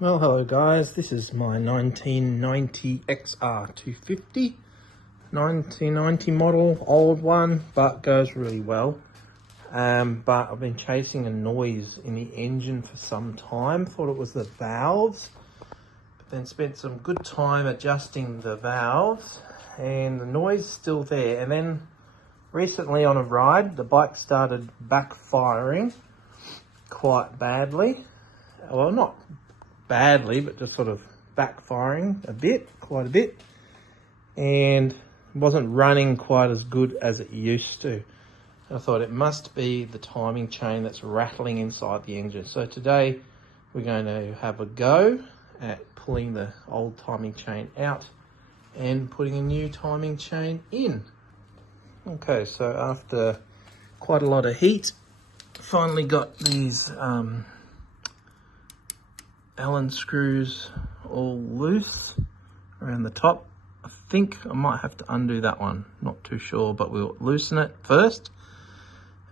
Well, hello guys, this is my 1990 XR250, 1990 model, old one, but goes really well. But I've been chasing a noise in the engine for some time, thought it was the valves, but then spent some good time adjusting the valves and the noise is still there. And then recently on a ride, the bike started backfiring quite badly. Well, not badly, but just sort of backfiring quite a bit, and wasn't running quite as good as it used to. I thought it must be the timing chain that's rattling inside the engine. So today we're going to have a go at pulling the old timing chain out and putting a new timing chain in. Okay, so after quite a lot of heat, finally got these Allen screws all loose around the top. I think I might have to undo that one, not too sure, but we'll loosen it first.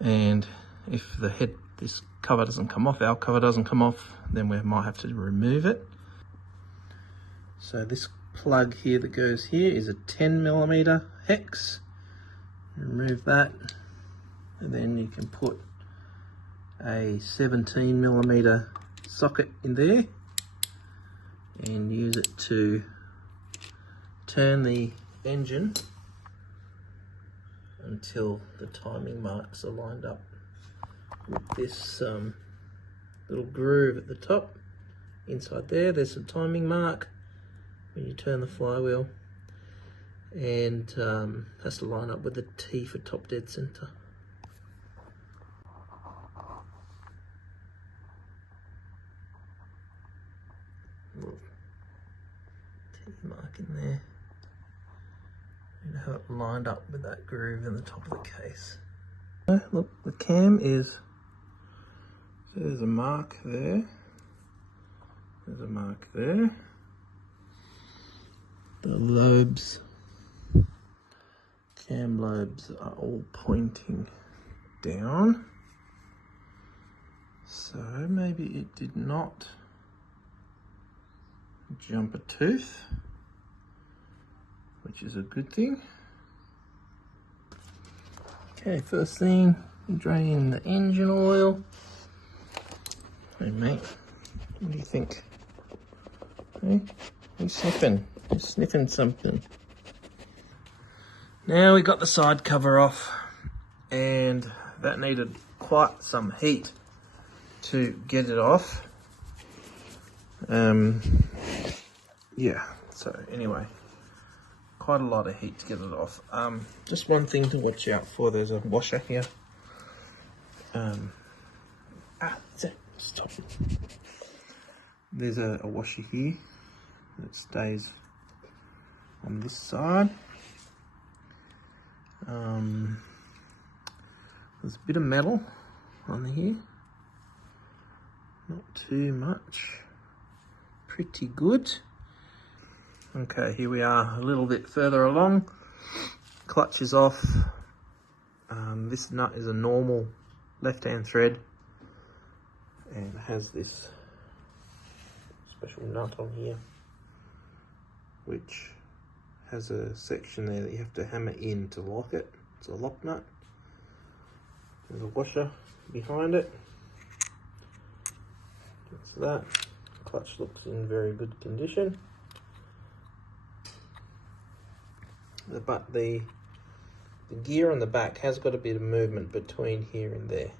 And if this cover doesn't come off, our cover doesn't come off, then we might have to remove it. So this plug here that goes here is a 10mm hex. Remove that, and then you can put a 17mm socket in there and use it to turn the engine until the timing marks are lined up with this little groove at the top. Inside there's a timing mark when you turn the flywheel, and has to line up with the T for top dead center. Mark in there, and have it lined up with that groove in the top of the case. Look, the cam is, so there's a mark there, there's a mark there. The lobes, cam lobes are all pointing down, so maybe it did not jump a tooth, which is a good thing. Okay, first thing, drain the engine oil. Hey mate, what do you think? Hey, you're sniffing. You're sniffing something. Now we got the side cover off, and that needed quite some heat to get it off. Yeah, so anyway, quite a lot of heat to get it off. Just one thing to watch out for, there's a washer here. Stop it. There's a washer here that stays on this side. There's a bit of metal on here, not too much, pretty good. Okay, here we are a little bit further along. Clutch is off. This nut is a normal left-hand thread and has this special nut on here, which has a section there that you have to hammer in to lock it. It's a lock nut. There's a washer behind it. That's that. Clutch looks in very good condition. But the gear on the back has got a bit of movement between here and there,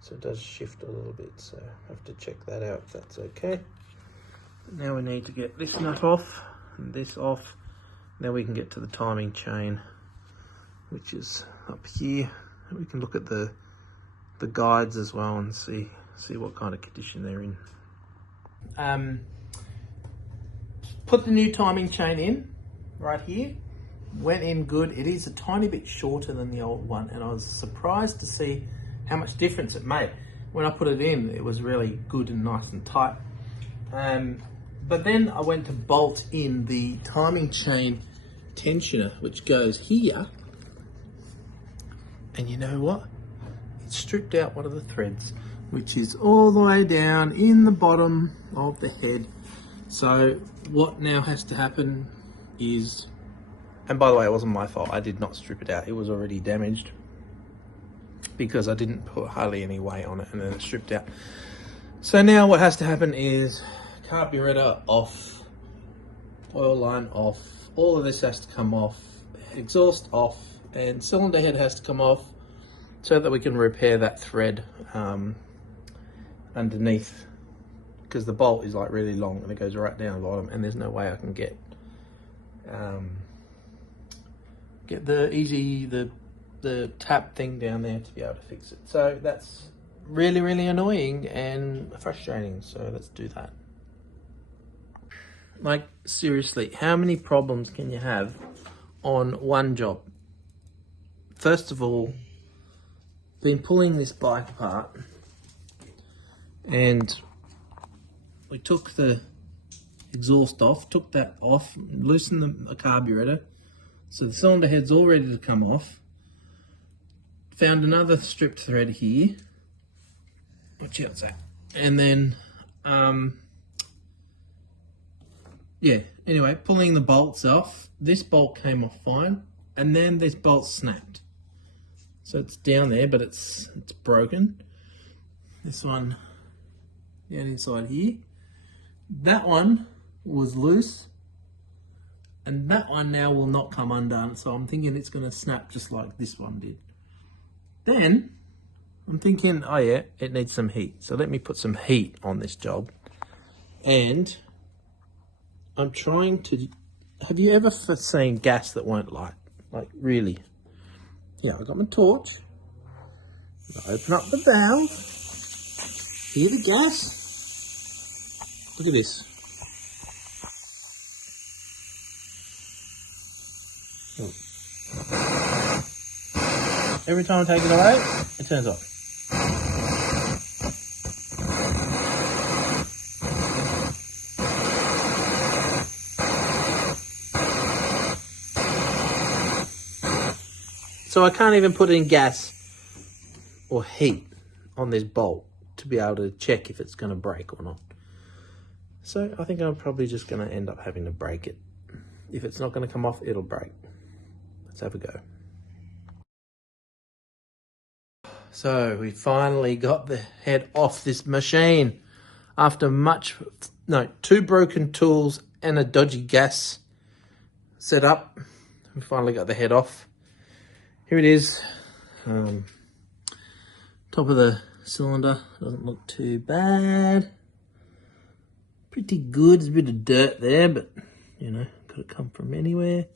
so it does shift a little bit, so I have to check that out if that's okay. Now we need to get this nut off and this off. Now we can get to the timing chain, which is up here. We can look at the guides as well and see what kind of condition they're in. Put the new timing chain in right here. Went in good. It is a tiny bit shorter than the old one, and I was surprised to see how much difference it made. When I put it in, it was really good and nice and tight. But then I went to bolt in the timing chain tensioner, which goes here, and you know what? It stripped out one of the threads. which is all the way down in the bottom of the head. So what now has to happen is, and by the way, it wasn't my fault, I did not strip it out, it was already damaged because I didn't put hardly any weight on it, and then it stripped out. So now what has to happen is carburetor off, oil line off, all of this has to come off, exhaust off, and cylinder head has to come off so that we can repair that thread underneath, because the bolt is like really long and it goes right down the bottom, and there's no way I can get the tap thing down there to be able to fix it. So that's really annoying and frustrating, so let's do that. Like, seriously, how many problems can you have on one job? First of all, been pulling this bike apart, and we took the exhaust off, took that off, loosened the carburetor, so the cylinder head's all ready to come off. Found another stripped thread here. Watch out, Zach. And then, yeah, anyway, pulling the bolts off. This bolt came off fine, and then this bolt snapped. So it's down there, but it's broken. This one down inside here. That one was loose, and that one now will not come undone. So I'm thinking it's going to snap just like this one did. Then I'm thinking, oh yeah, it needs some heat. So let me put some heat on this job. And I'm trying to, have you ever seen gas that won't light? Like, really? Yeah, I got my torch. I open up the valve. Hear the gas? Look at this. Every time I take it away, it turns off. So I can't even put in gas or heat on this bolt to be able to check if it's going to break or not. So I think I'm probably just going to end up having to break it. If it's not going to come off, it'll break. Let's have a go. So we finally got the head off this machine after two broken tools and a dodgy gas setup. We finally got the head off. Here it is. Top of the cylinder doesn't look too bad. Pretty good. There's a bit of dirt there, but you know, could have come from anywhere.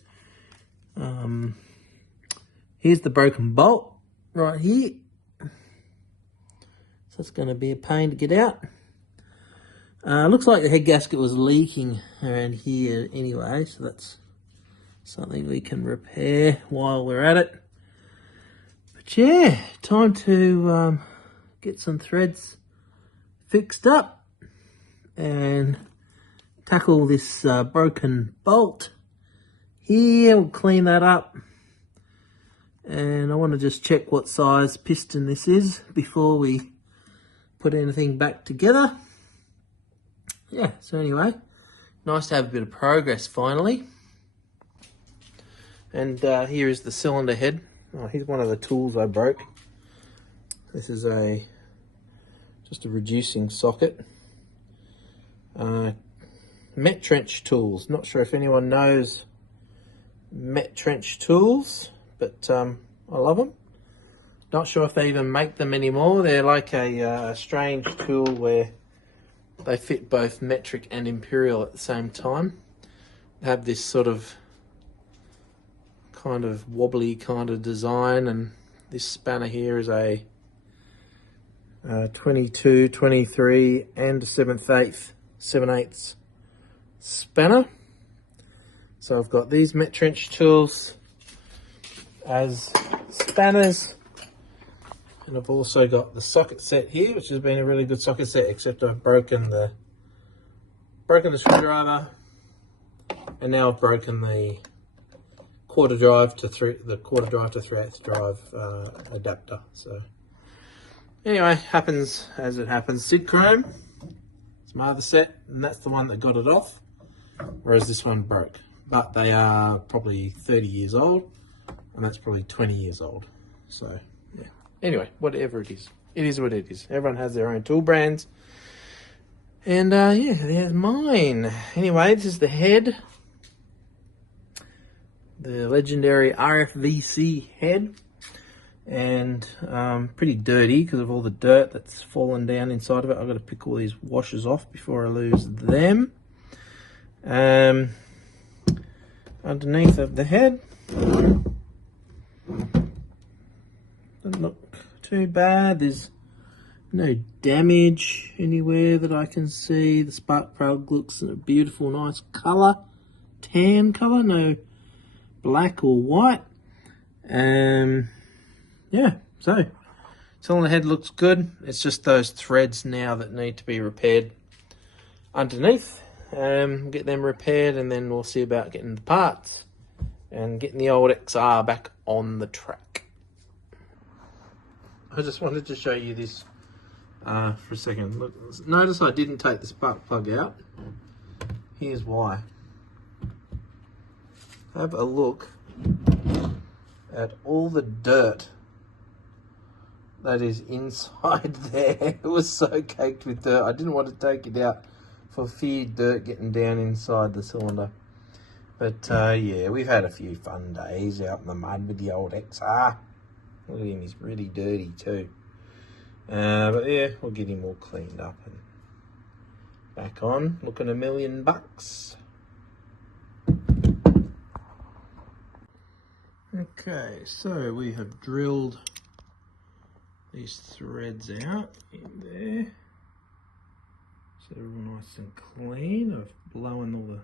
Here's the broken bolt right here. So it's going to be a pain to get out. Looks like the head gasket was leaking around here anyway, so that's something we can repair while we're at it. But yeah, time to get some threads fixed up and tackle this broken bolt here. We'll clean that up, and I want to just check what size piston this is before we put anything back together. Yeah, so anyway, nice to have a bit of progress finally. And here is the cylinder head. Oh, here's one of the tools I broke. This is just a reducing socket. Met Trench tools. Not sure if anyone knows Met Trench tools, but I love them. Not sure if they even make them anymore. They're like a strange tool where they fit both metric and imperial at the same time. They have this sort of kind of wobbly kind of design, and this spanner here is a 22, 23 and a 7/8 spanner. So I've got these Met Trench tools as spanners, and I've also got the socket set here, which has been a really good socket set, except I've broken the screwdriver, and now I've broken the quarter drive to 3/8 drive adapter. So Anyway, happens as it happens. Sid Chrome, it's my other set, and that's the one that got it off, whereas this one broke. But they are probably 30 years old, and that's probably 20 years old. So, yeah. Anyway, whatever it is what it is. Everyone has their own tool brands. And, yeah, there's mine. Anyway, this is the head. The legendary RFVC head. And pretty dirty because of all the dirt that's fallen down inside of it. I've got to pick all these washers off before I lose them. Underneath of the head, doesn't look too bad. There's no damage anywhere that I can see. The spark plug looks a beautiful, nice colour, tan colour, no black or white. Yeah, so on the head looks good. It's just those threads now that need to be repaired underneath. Get them repaired, and then we'll see about getting the parts and getting the old XR back on the track. I just wanted to show you this for a second. Look, notice I didn't take the spark plug out. Here's why. Have a look at all the dirt that is inside there. It was so caked with dirt. I didn't want to take it out for fear dirt getting down inside the cylinder. But yeah, we've had a few fun days out in the mud with the old XR. Look at him, he's really dirty too. But yeah, we'll get him all cleaned up and back on, looking $1 million. Okay, so we have drilled these threads out in there. So they're all nice and clean. I've blown all the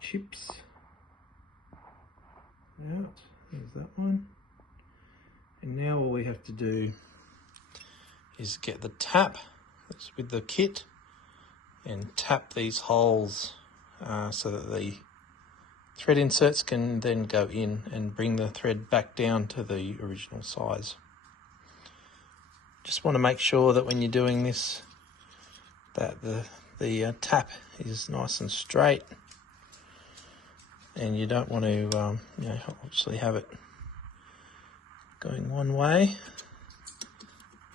chips out. There's that one. And now all we have to do is get the tap that's with the kit and tap these holes so that the thread inserts can then go in and bring the thread back down to the original size. Just want to make sure that when you're doing this, that the tap is nice and straight, and you don't want to you know, obviously have it going one way,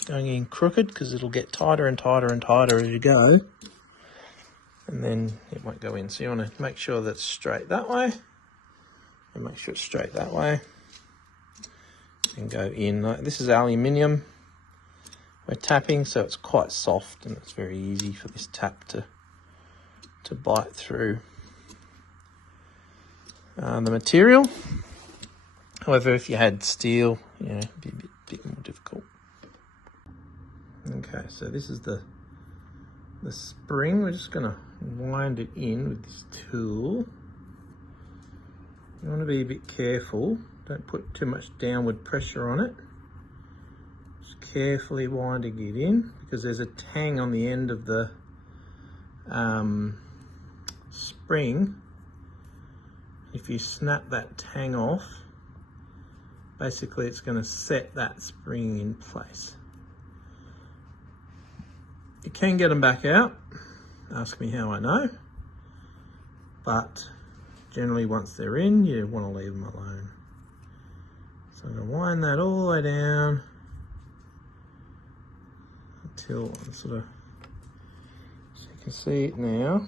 going in crooked, because it'll get tighter and tighter and tighter as you go, and then it won't go in. So you want to make sure that's straight that way, and make sure it's straight that way, and go in. This is aluminium we're tapping, so it's quite soft, and it's very easy for this tap to bite through the material. However, if you had steel, you know, it'd be a bit more difficult. Okay, so this is the spring. We're just going to wind it in with this tool. You want to be a bit careful. Don't put too much downward pressure on it. Just carefully winding it in, because there's a tang on the end of the spring. If you snap that tang off, basically it's going to set that spring in place. You can get them back out. Ask me how I know. But generally once they're in, you want to leave them alone. So I'm going to wind that all the way down until I'm sort of, so you can see it now.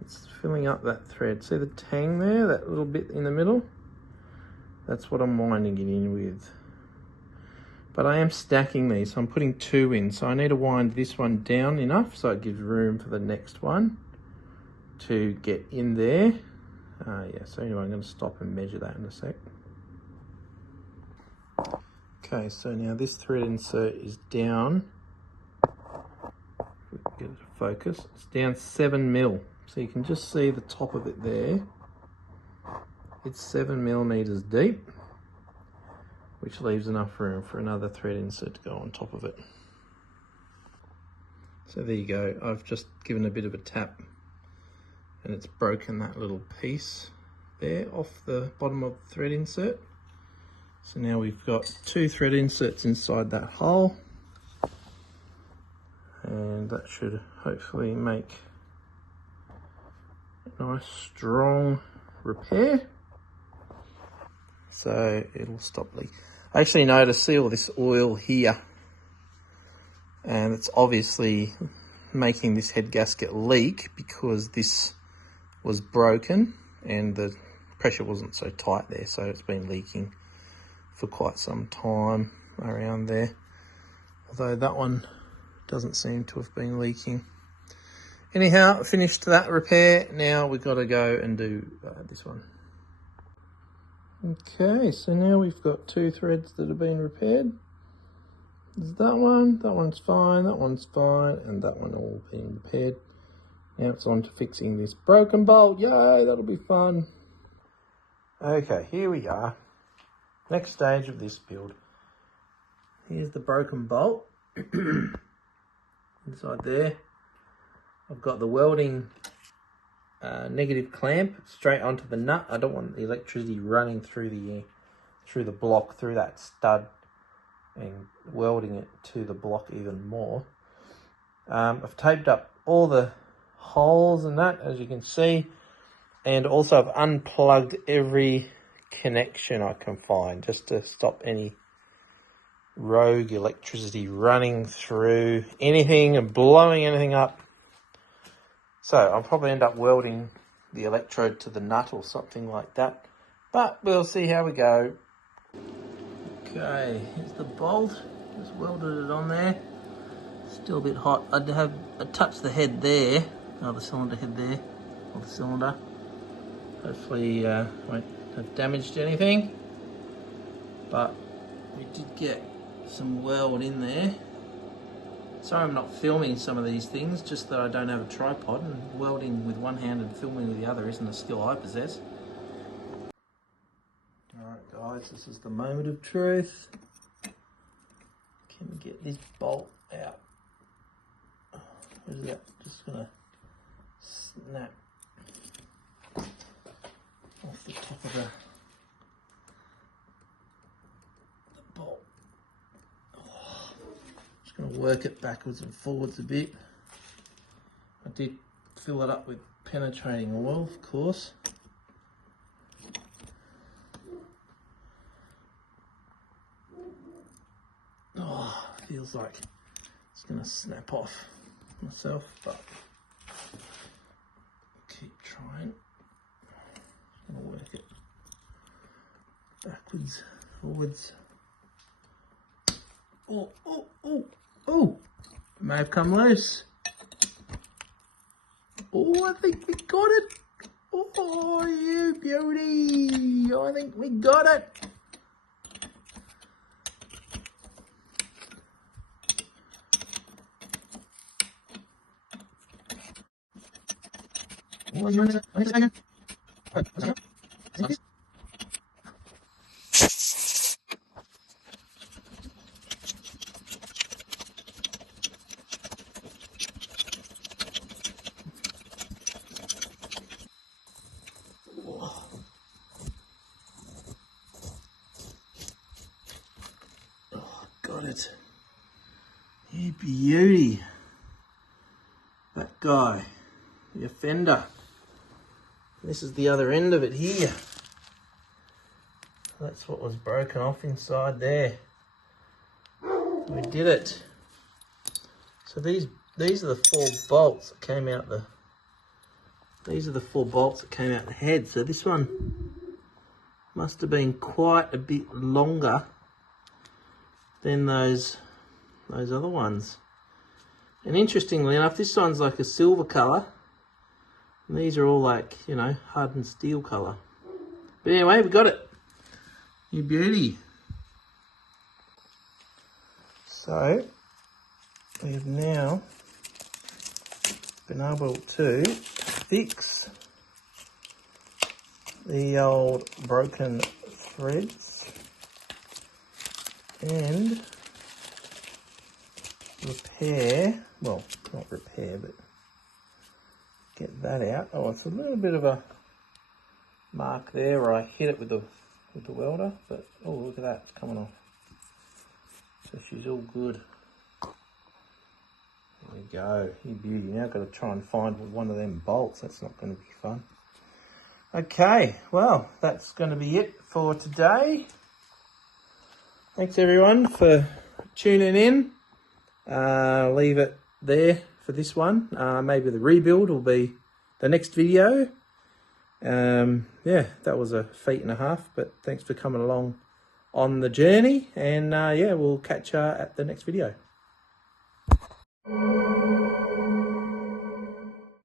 It's filling up that thread. See the tang there, that little bit in the middle? That's what I'm winding it in with. But I am stacking these, so I'm putting 2 in. So I need to wind this one down enough so it gives room for the next one to get in there. Yeah, so anyway, I'm going to stop and measure that in a sec. Okay, so now this thread insert is down. If we can get it to focus, it's down 7 mil. So you can just see the top of it there. It's 7 millimeters deep, which leaves enough room for another thread insert to go on top of it. So there you go. I've just given a bit of a tap, and it's broken that little piece there off the bottom of the thread insert. So now we've got 2 thread inserts inside that hole, and that should hopefully make a nice strong repair. So it'll stop leak. I actually noticed, see all this oil here, and it's obviously making this head gasket leak because this was broken and the pressure wasn't so tight there, so it's been leaking for quite some time around there, although that one doesn't seem to have been leaking. Anyhow, finished that repair. Now we've got to go and do this one. Okay, so now we've got 2 threads that have been repaired. There's that one's fine, that one's fine, and that one all being repaired. Now it's on to fixing this broken bolt. Yay, that'll be fun. Okay, here we are. Next stage of this build. Here's the broken bolt. Inside there, I've got the welding negative clamp straight onto the nut. I don't want the electricity running through the block, through that stud, and welding it to the block even more. I've taped up all the holes and that, as you can see, and also I've unplugged every connection I can find just to stop any rogue electricity running through anything and blowing anything up. So I'll probably end up welding the electrode to the nut or something like that, but we'll see how we go. Okay, here's the bolt. Just welded it on there. Still a bit hot. I touched the head there, the cylinder head there, or the cylinder. Hopefully won't have damaged anything, but we did get some weld in there. Sorry I'm not filming some of these things, just that I don't have a tripod, and welding with one hand and filming with the other isn't a skill I possess. Alright guys, this is the moment of truth. Can we get this bolt out? Where's that? Just gonna snap off the top of the bolt. Just going to work it backwards and forwards a bit. I did fill it up with penetrating oil, of course. Oh, feels like it's going to snap off myself, but keep trying. I'll work it backwards, forwards. Oh, oh, oh, oh! It may have come loose. Oh, I think we got it. Oh, you beauty! I think we got it. Oh, you want to say? Got it. You beauty. That guy, the offender. This is the other end of it here. That's what was broken off inside there. We did it. So these are the 4 bolts that came out the. These are the 4 bolts that came out the head. So this one must have been quite a bit longer than those other ones. And interestingly enough, this one's like a silver colour, and these are all like, you know, hardened steel colour. But anyway, we got it. You beauty. So we have now been able to fix the old broken threads and repair, well, not repair, but get that out. Oh, it's a little bit of a mark there where I hit it with with the welder, but oh, look at that, it's coming off. So she's all good. There we go, you beauty. Now I've got to try and find one of them bolts. That's not going to be fun. Okay, well, that's going to be it for today. Thanks everyone for tuning in. Leave it there for this one. Maybe the rebuild will be the next video. Yeah, that was a feat and a half, but thanks for coming along on the journey, and yeah, we'll catch you at the next video.